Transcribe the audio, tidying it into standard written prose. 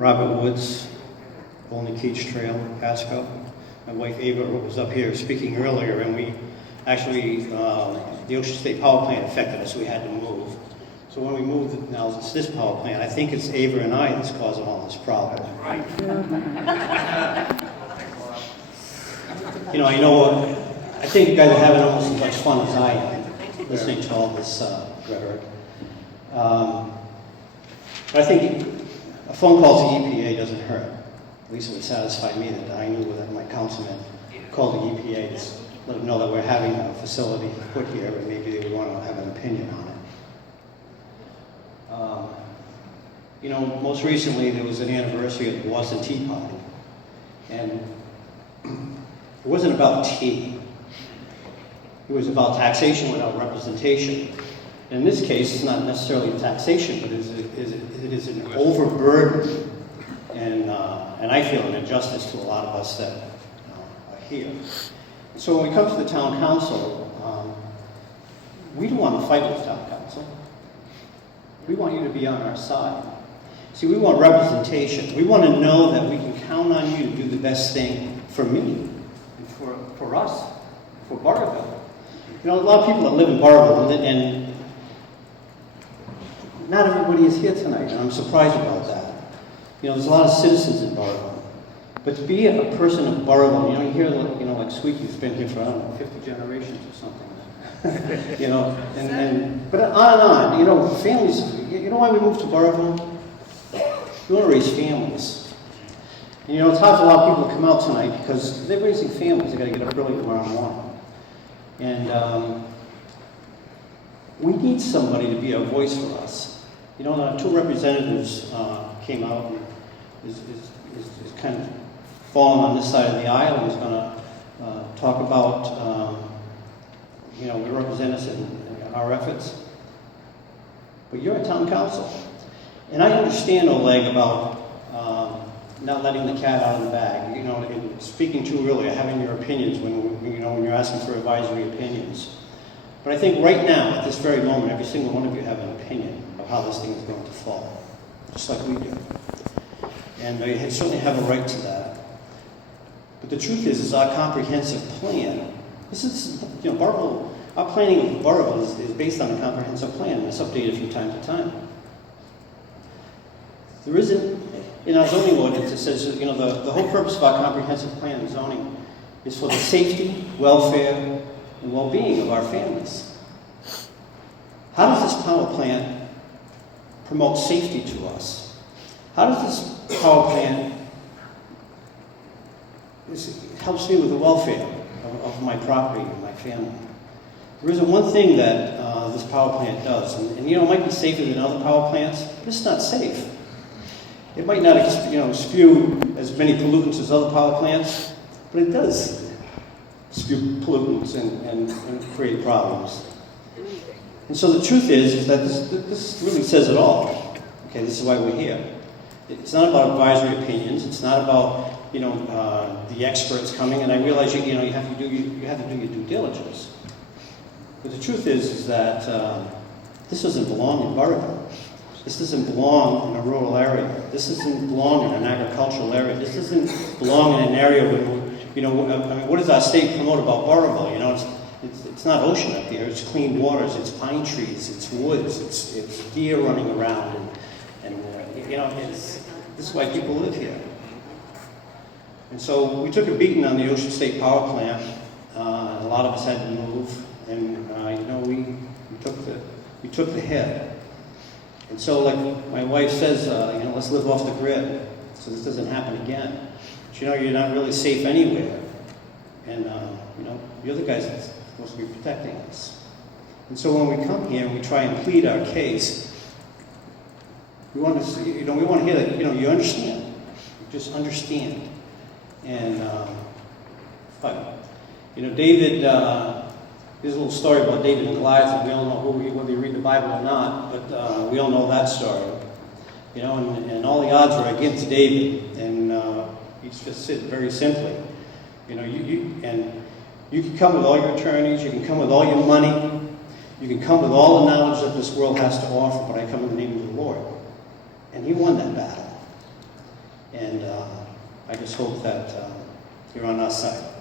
Robert Woods, Olney Keach Trail, Pasco. My wife Ava was up here speaking earlier, and we actually, the Ocean State Power Plant affected us, so we had to move. So when we moved, now it's this power plant, I think it's Ava and I that's causing all this problem. Right. I think you guys are having almost as much fun as I am, listening to all this rhetoric. But I think a phone call to EPA doesn't hurt. At least it would satisfy me that I knew that my councilman called the EPA to let them know that we're having a facility put here, and maybe they would want to have an opinion on it. Most recently there was an anniversary of the Boston Tea Party, and it wasn't about tea. It was about taxation without representation. In this case, it's not necessarily taxation, but it is an overburden, and I feel an injustice to a lot of us that are here. So when we come to the town council, we don't want to fight with town council. We want you to be on our side. See, we want representation. We want to know that we can count on you to do the best thing for me, and for us, for Burrillville. A lot of people that live in Burrillville, and not everybody is here tonight, and I'm surprised about that. There's a lot of citizens in Burrillville. But to be a person of Burrillville, you hear, like Squeaky's been here for, 50 generations or something. But on and on. Families, why we moved to Burrillville? We want to raise families. And it's hard for a lot of people to come out tonight because they're raising families. They've got to get up early tomorrow morning. And we need somebody to be a voice for us. Two representatives came out and is kind of falling on this side of the aisle and is going to talk about, we represent us in our efforts. But you're a town council. And I understand, Oleg, about not letting the cat out of the bag. And speaking to earlier, having your opinions when you're asking for advisory opinions. But I think right now, at this very moment, every single one of you have an opinion of how this thing is going to fall, just like we do. And they certainly have a right to that. But the truth is our comprehensive plan. This is, Burrillville, our planning of Burrillville is based on a comprehensive plan, and it's updated from time to time. There isn't, in our zoning ordinance, it says, the whole purpose of our comprehensive plan and zoning is for the safety, welfare, and well-being of our families. How does this power plant promote safety to us? How does this power plant helps me with the welfare of my property and my family? There isn't one thing that this power plant does, and it might be safer than other power plants, but it's not safe. It might not spew as many pollutants as other power plants, but it does spew pollutants and create problems. And so the truth is that this really says it all. Okay, this is why we're here. It's not about advisory opinions. It's not about the experts coming. And I realize you have to do your due diligence. But the truth is that this doesn't belong in Burrillville. This doesn't belong in a rural area. This doesn't belong in an agricultural area. This doesn't belong in an area where, what does our state promote about Burrillville? It's not ocean up here. It's clean waters. It's pine trees. It's woods. It's deer running around, and this is why people live here. And so we took a beating on the Ocean State Power Plant. A lot of us had to move, and we took the hit. And so, like my wife says, let's live off the grid so this doesn't happen again. But you're not really safe anywhere, and you're the guys that's supposed to be protecting us. And so when we come here and we try and plead our case, we want to see, we want to hear that you understand, you just understand, and fight. David. There's a little story about David and Goliath, and we all know whether you read the Bible or not, but we all know that story. And all the odds were against David, and he just said very simply, you can come with all your attorneys, you can come with all your money, you can come with all the knowledge that this world has to offer, but I come in the name of the Lord. And he won that battle. I just hope that you're on our side.